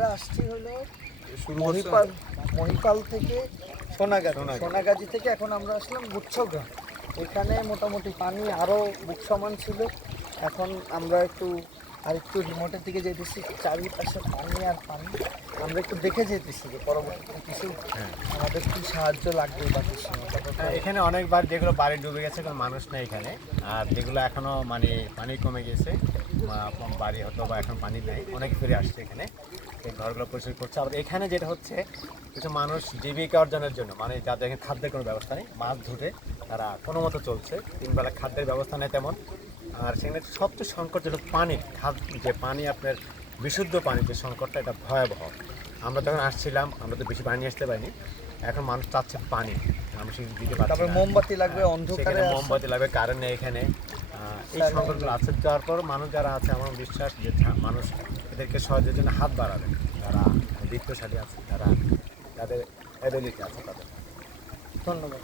আমরা আসছি হলো মহিপাল থেকে সোনাগাজী থেকে এখন আমরা আসলাম গুচ্ছগ্রাম। এখানে মোটামুটি পানি আরও বুক সমান ছিল। এখন আমরা আরেকটু রিমোটের দিকে যেতেছি, চারিপাশে পানি আর পানি। আমরা একটু দেখে যেতেছি যে পরবর্তীতে কিছু আমাদের কি সাহায্য লাগবে বা কিছু। এখানে অনেকবার যেগুলো বাড়ি ডুবে গেছে কোনো মানুষ নেই এখানে, আর যেগুলো এখনো মানে পানি কমে গেছে বাড়ি হতো বা এখন পানি নেই, অনেক ফিরে আসছে এখানে, এই ঘরগুলো পরিষ্কার করছে। আবার এখানে যেটা হচ্ছে কিছু মানুষ জীবিকা অর্জনের জন্য, মানে যাদের এখানে খাদ্যের কোনো ব্যবস্থা নেই, মাছ ধরে তারা কোনো মতো চলছে, তিনবেলা খাদ্যের ব্যবস্থা নেই তেমন। আর সেখানে সবচেয়ে সংকটজনক পানি, যে পানি আপনার বিশুদ্ধ পানি, যে সংকটটা এটা ভয়াবহ। আমরা যখন আসছিলাম আমরা তো বেশি পানি আসতে পারিনি, এখন মানুষ চাচ্ছে পানি, মানুষ দিতে পারছে তারপরে না। মোমবাতি লাগবে, অন্ধকারে মোমবাতি লাগবে, কারেন্ট নেই এখানে। এই সংকটগুলো আছে, যাওয়ার পর মানুষ যারা আছে আমার বিশ্বাস যে মানুষ এদেরকে সহজের জন্য হাত বাড়াবে, যারা বৃত্তশালী আছে, যারা তাদের অ্যাবিলিটি আছে তাদের। ধন্যবাদ।